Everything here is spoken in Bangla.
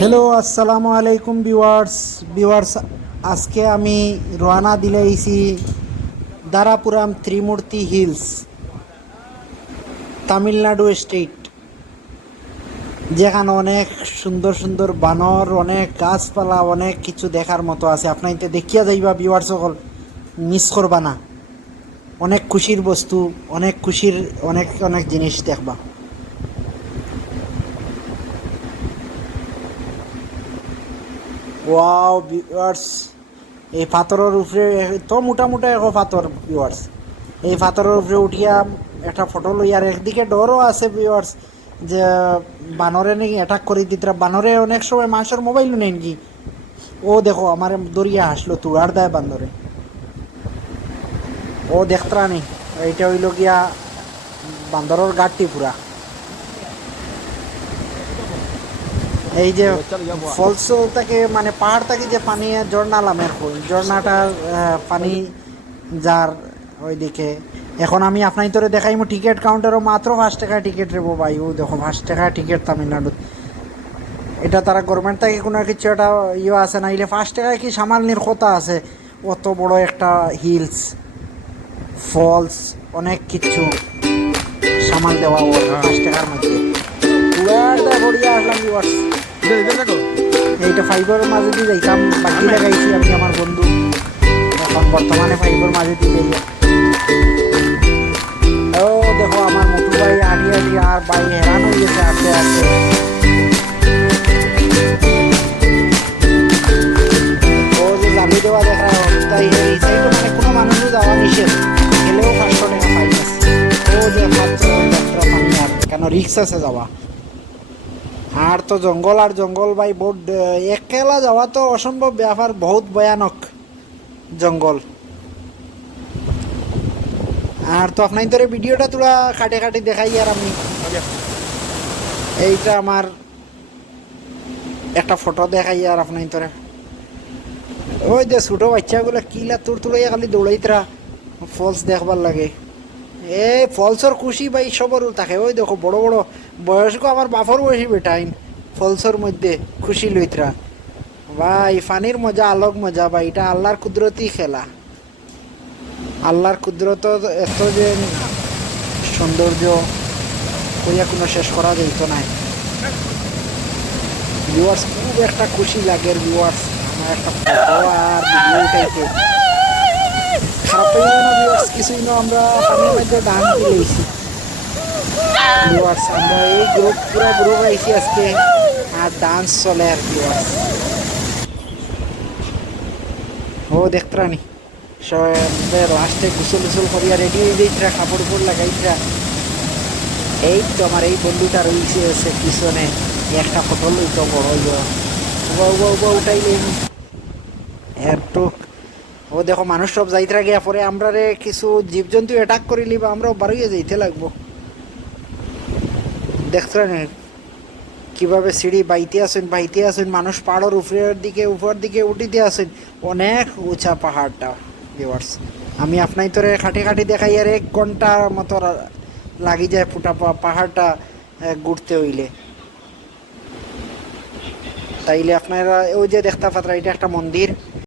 হ্যালো আসসালামু আলাইকুম বিওয়ার্স বিওয়ার্স আজকে আমি রওনা দিলাইছি দারাপুরাম ত্রিমূর্তি হিলস, তামিলনাড়ু স্টেট, যেখানে অনেক সুন্দর সুন্দর বানর, অনেক গাছপালা, অনেক কিছু দেখার মতো আছে। আপনাইতে দেখিয়া যাইবা ভিউয়ার্স সকল। মিস করবা না। অনেক খুশির বস্তু, অনেক খুশির, অনেক অনেক জিনিস দেখবা। ওয়াও ভিউয়ার্স এই পাথরের উপরে তো মোটা মোটা এখন পাথর ভিউয়ার্স এই পাথরের উপরে উঠিয়া একটা ফটো লই আর একদিকে ডরও আছে ভিউয়ার্স যে বানরে নাকি অ্যাটাক করে দিতে বানরে অনেক সময় মানুষের মোবাইল নেন কি। ও দেখো আমার দরিয়া হাসলো তুড়ার দেয় বান্দরে ও দেখতরা নেই এইটা হইল গিয়া বান্দরের গাড়টি পুরা এই যে ফলস থেকে মানে পাহাড় থেকে যে পানি ঝর্ণা নামের হই ঝর্ণাটার পানি যার ওইদিকে। এখন আমি আপনার তোরে দেখাইমু টিকিট কাউন্টারও মাত্র পাঁচ টাকা টিকিট রেবো ভাই ও দেখো পাঁচ টাকা টিকিট তামিলনাড়ুত এটা তারা গভর্নমেন্ট থেকে কোনো কিছু একটা ইয়ে আছে না ইলে পাঁচ টাকায় কি সামাল কথা আছে? অত বড় একটা হিলস ফলস অনেক কিছু সামাল দেওয়া পাঁচ টাকার মধ্যে। পুরা আসলাম। এইটা ফাইবারের মাঝে দিয়ে যাইতাম বাকি লাগাইছি আমি আমার বন্ধু। এখন বর্তমানে ফাইবার মাঝে দিয়ে যাই। ও, দেখো আমার মোটু ভাই আড়ি আড়ি আর ভাই হেরান হয়ে গেছে আস্তে যে জালি দেওয়া দেখা তাই এই সাইডে মানে কেন রিক্স আছে যাওয়া? আর তো জঙ্গল আর জঙ্গল ভাই বহুত একলা যাওয়া তো অসম্ভব ব্যাপার বহুত ভয়ানক জঙ্গল। আর তো আপনার ধরে ভিডিওটা তোরা কাটে কাটে দেখাই আর আমি। এইটা আমার একটা ফটো দেখাই আর আপনার ধরে ওই যে ছোটো বাচ্চাগুলো কিলা তোর তুলাইয়া খালি দৌড়াইতরা। ফলস দেখবার লাগে। এ, ফলসর খুশি ভাই সবরও থাকে ওই দেখো, বড় বড় বয়স্ক আমার বাপর বয়সী বেটাইন। ফলসর মধ্যে খুশি লইতরা। ভাই, ফানির মজা, আলোক মজা ভাই, এটা আল্লাহর কুদরতি খেলা। আল্লাহর কুদরত এত যে সৌন্দর্য কইয়া কোনো শেষ করা যেত নাই ভিউয়ার্স খুব একটা খুশি লাগে ভিউয়ার্স আমার একটা ফটো আর ভিডিও হয়ে না ভিউয়ার্স কিছুই না আমরা মধ্যে দিয়েছি ভিউয়ার্স আমরা এই গ্রুপ পুরো গ্রুপ আইছি আজকে, আর ডান্স চলে আর ভিউয়ার্স ও দেখতরানি সবাই লাস্টে গুসল গুসল করিয়া রেডি হয়ে যাইতরা কাপড় উপর লাগাইতরা এই তো আমার এই বন্ধুটা রয়েছে, সে পিছনে একটা ফটো লইতো বড় উঠাইলেন। একটু ও দেখো, মানুষ সব যাইতে গিয়া, পরে আমরা রে কিছু জীবজন্তু অ্যাটাক করিলি বা আমরাও বারোইয়া যাইতে লাগবো। দেখছ না? কীভাবে সিঁড়ি বাইতে আসেন বাইতে আসেন, মানুষ পাহাড়ের উপরের দিকে, উপর দিকে উঠিতে আসেন। অনেক উঁচা পাহাড়টা ভিউয়ার্স আমি আপনাই তোরে খাটি খাটি দেখাই আর এক ঘণ্টার মতো লাগি যায় পুটা পাহাড়টা ঘুরতে হইলে। তাইলে আপনারা, ওই যে দেখতে পাত্রা, এটা একটা মন্দির।